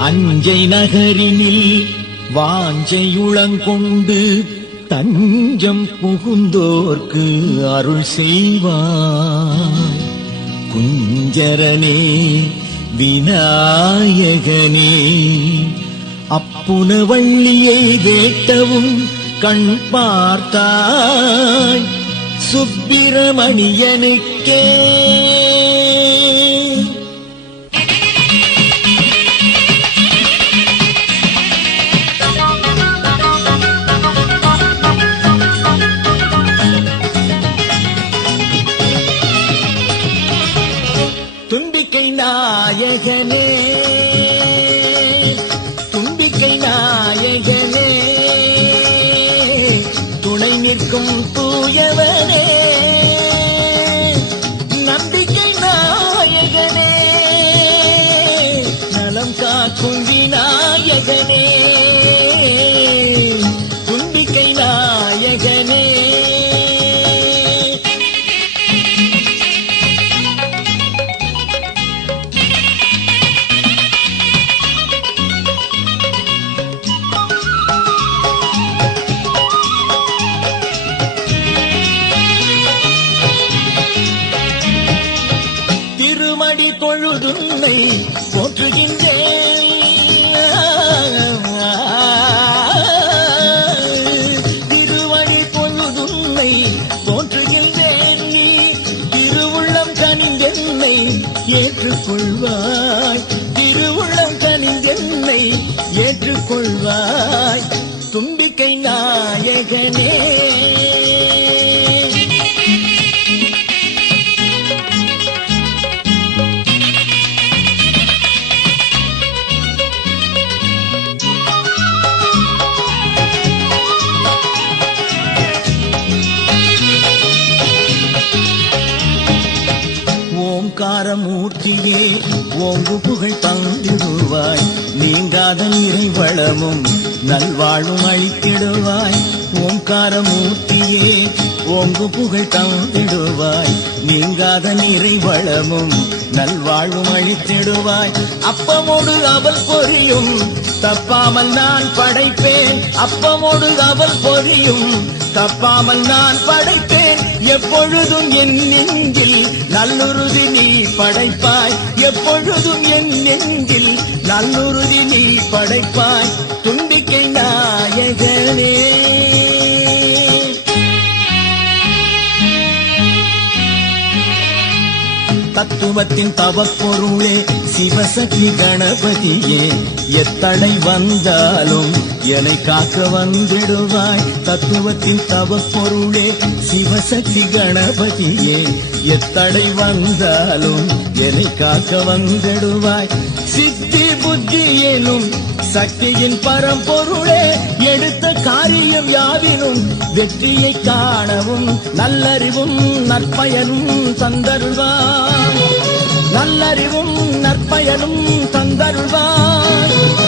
அஞ்சை நகரினில் வாஞ்சையுளங்கொண்டு தஞ்சம் புகுந்தோர்க்கு அருள் செய்வாய். குஞ்சரனே விநாயகனே அப்புன வள்ளியை வேட்டவும் கண் பார்த்தாய். சுப்பிரமணியனுக்கே தும்பிக்கை நாயகனே தும்பிக்கை நாயகனே துணை நிற்கும் தூயவனே நம்பிக்கை நாயகனே நலம் காக்கும் விநாயகனே தும்பிக்கை நாயகனே திருமடி தொழுதுன்னை போற்றுகின்றேன். திருமடி தொழுதுன்னை போற்றுகின்றேன். நீ திருவுள்ளம் கனிந்தென்னை ஏற்றுக்கொள்வாய். திருவுள்ளம் கனிந்தென்னை ஏற்றுக்கொள்வாய். தும்பிக்கை நாயகனே ஓங்காரமூர்த்தியே ஓங்கு புகழ் தந்திடுவாய். நீங்காத நிறைவளமும் நல்வாழ்வும் அளித்திடுவாய். ஓங்காரமூர்த்தியே ஓங்கு புகழ் தந்திடுவாய். நீங்காத நிறைவளமும் நல்வாழ்வும் அளித்திடுவாய். அப்பமோடு அவள் பொரியும் தப்பாமல் நான் படைப்பேன். அப்பமோடு அவள் பொரியும் தப்பாமல் நான் படைப்பேன். எப்பொழுதும் என் நெஞ்சில் நல்லுறுதி நீ படைப்பாய். எப்பொழுதும் என் நெஞ்சில் நல்லுறுதி நீ படைப்பாய். தும்பிக்கை நாயகனே தத்துவத்தின் தவப்பொருளே சிவசக்தி கணபதியே எத்தடை வந்தாலும் என்னை காக்க வந்திடுவாய். தத்துவத்தின் தவப்பொருளே சிவசக்தி கணபதியே எத்தடை வந்தாலும் என்னை காக்க வந்திடுவாய். சித்தி புத்தி எனும் சக்தியின் பரம்பொருளே எடுத்த காரியம் யாவினும் வெற்றியை காணவும் நல்லறிவும் நற்பயனும் தந்தருள்வாய். நல்லறிவும் நற்பயனும் தந்தருள்வாய்.